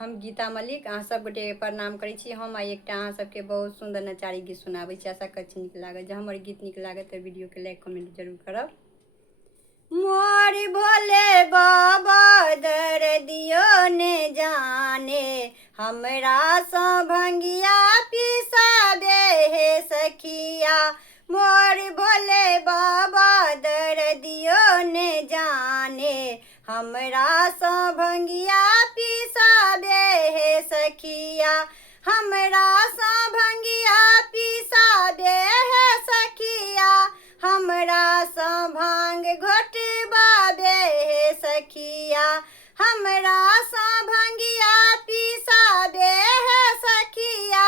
हम गीता मलिक अहाँ सब गोटे प्रणाम करै छी। हम आइ एकटा अहाँ सबके बहुत सुंदर नचारी गीत सुनाबै छी। आशा करै छी नीक लागत। जँ हमर गीत नीक लागत तऽ वीडियो के लाइक कमेंट जरूर करब। मोर भोले बाबा दर्दियो ने जाने, हमरा सँ भंगिया पिसाबे हे सखिया। मोर भोले बाबा दर्दियो ने जाने, हमरा सँ भंगिया पिसाबे हे सखिया। हमरा सँ भंगिया पिसाबे हे सखिया, हमरा सँ भांग घोटबाबे हे सखिया। हमरा सँ भंगिया पिसाबे हे सखिया,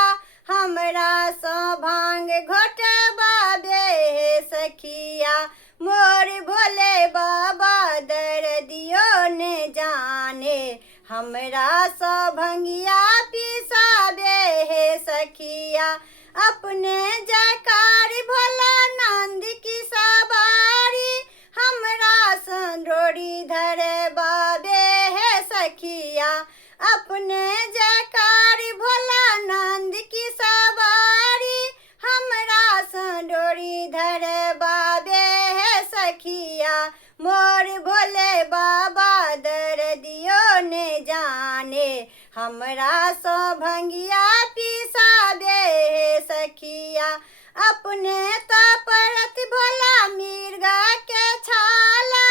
हमरा सँ भांग घोटबाबे हे सखिया। मोर भोले बाबा दर्दियो ने जाने, हमरा सँ भंगिया पिसाबे हे सखिया। अपने जयकार भोला नंद की सवारी, हमरा सँ डोरी धरबाबे हे सखिया। अपने जयकार भोला नंद की सवारी, हमरा सँ डोरी धरबाबे हे सखिया। मोर भोले बाबा दर्दियो ने जाने, हमरा सँ भंगिया पिसाबे हे सखिया। अपने तो परत भोला मिर्गा के छाला,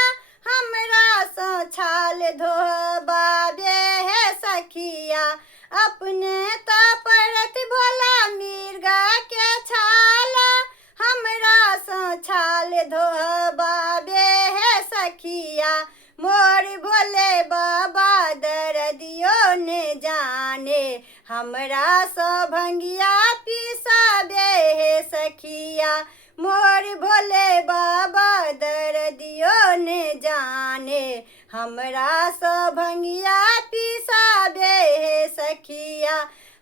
हमरा सँ छाल धोबाबे हे सखिया। अपने तो परत भोला मिर्गा के छाला, हमरा सँ छाल धोबाबे हे सखिया। मोर भोले बाबा दर्दियो ने जाने, हमरा सँ भंगिया पिसाबे हे सखिया। मोर भोले बाबा दर्दियो ने जाने, हमरा सँ भंगिया पिसाबे हे सखिया।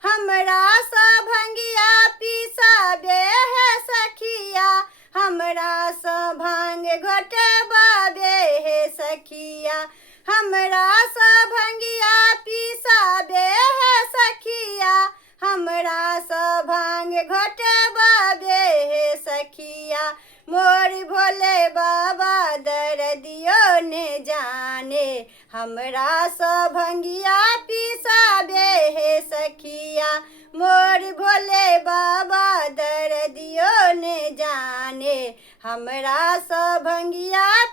हमरा सँ भंगिया पिसाबे हे सखिया, हमरा सँ भांग घोटबाबे हे सखिया। हमरा सँ भंगिया पिसाबे हे सखिया, हमरा सँ भांग घोटबाबे हे सखिया। मोर भोले बाबा दर्दियो ने जाने, हमरा सँ भंगिया पिसाबे हे सखिया। मोर भोले बाबा दर्दियो ने जाने, हमरा सँ भंगिया